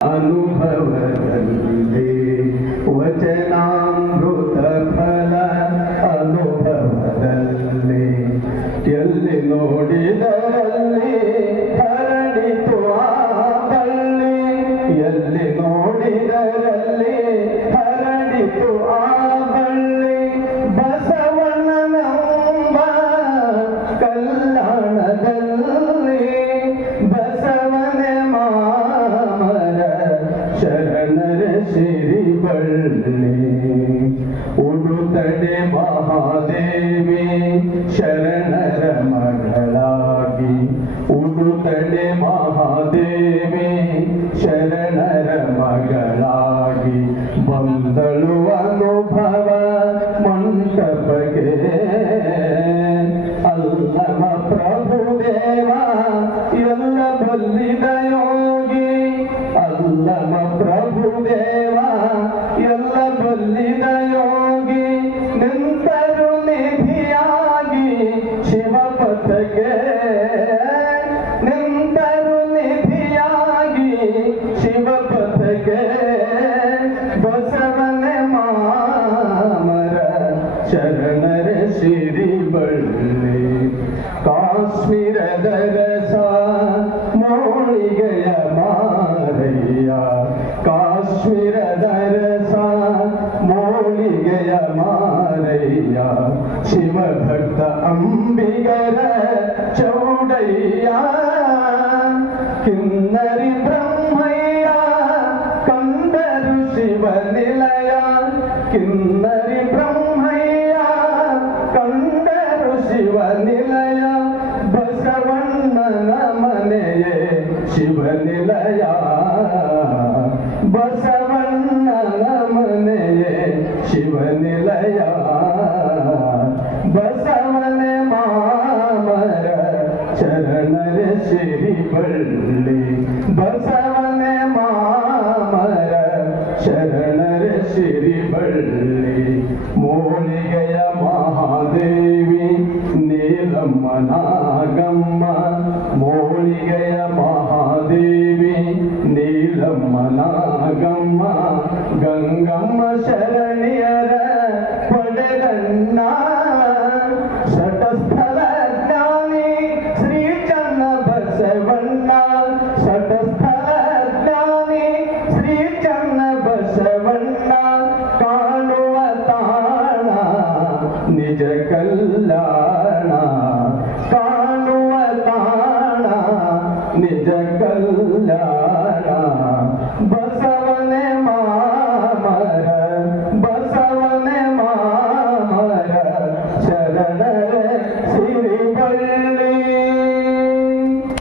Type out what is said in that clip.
ಅನುಭವದಲ್ಲಿ ವಚನಾಮೃತ ಫಲ ಅನುಭವದಲ್ಲಿ ಎಲ್ಲಿ ನೋಡಿದರಲ್ಲಿ ಹರಡಿತು ಆ ಬಳ್ಳಿ, ಎಲ್ಲಿ ನೋಡಿದರಲ್ಲಿ ಹರಡಿತು ಆ ಬಳ್ಳಿ. ಬಸವಣ್ಣನೆಂಬ ಕಲ್ಯಾಣದಲ್ಲಿ ಬಸವನೆ ಮಾಮರ ಶರಣರ ಸಿರಿಬಳ್ಳಿ. ಉಡುತಡೆ ಮಹಾದೇವಿ ಶರಣರ ಮಗಳಾಗಿ, ಉಡುತಡೆ ಮಹಾದೇವಿ ಶರಣರ ಮಗಳಾಗಿ ಬಂದಳು ಅನುಭವ ಮಂಟಪಕ್ಕೆ. ಅಲ್ಲಮ ಪ್ರಭುದೇವ ಎಲ್ಲ ಬಲ್ಲಿದ ಯೋಗಿ, ಅಲ್ಲಮ ಪ್ರಭುದೇವ ಎಲ್ಲ ಬಲ್ಲಿದ ಯೋಗಿ. ನಿಂತರು ನಿಧಿಯಾಗಿ ಶಿವಪಥಕ್ಕೆ, ನಿಂತರು ನಿಧಿಯಾಗಿ ಶಿವಪಥಕ್ಕೆ. ಬಸವನೆ ಮಾಮರ ಶರಣರ ಸಿರಿಬಳ್ಳಿ. ಕಾಶ್ಮೀರದ ರಸ ಮೋಳಿಗೆಯ ಮಾರಯ್ಯ, ಕಾಶ್ಮೀರದ ರಸ ಮೋಳಿಗೆಯ ಮಾರಯ್ಯ. ಶಿವಭಕ್ತ ಅಂಬಿಗರ ಚೌಡಯ್ಯ, ಕಿನ್ನರಿ ಬ್ರಹ್ಮಯ್ಯ ಕಂದರು ಶಿವನಿಲಯ. ಕಿನ್ನರಿ ಬ್ರಹ್ಮಯ್ಯ ಕಂದರು ಶಿವನಿಲಯ. ಬಸವಣ್ಣನ ಮನೆಯೇ ಶಿವನಿಲಯ, ಬಸವಣ್ಣನ ಮನೆಯೇ ಶಿವನಿಲಯ. ಬಸವನೆ ಮಾಮರ ಶರಣರ ಸಿರಿಬಳ್ಳಿ, ಬಸವನೆ ಮಾಮರ ಶರಣರ ಸಿರಿಬಳ್ಳಿ. ಮೋಳಿಗೆಯ ಮಹಾದೇವಿ ನೀಲಮ್ಮ ನಾಗಮ್ಮ, ಮೋಳಿಗೆಯ ಮಹಾದೇವಿ ನೀಲಮ್ಮ ನಾಗಮ್ಮ. ಗಂಗಮ್ಮ ಶರಣ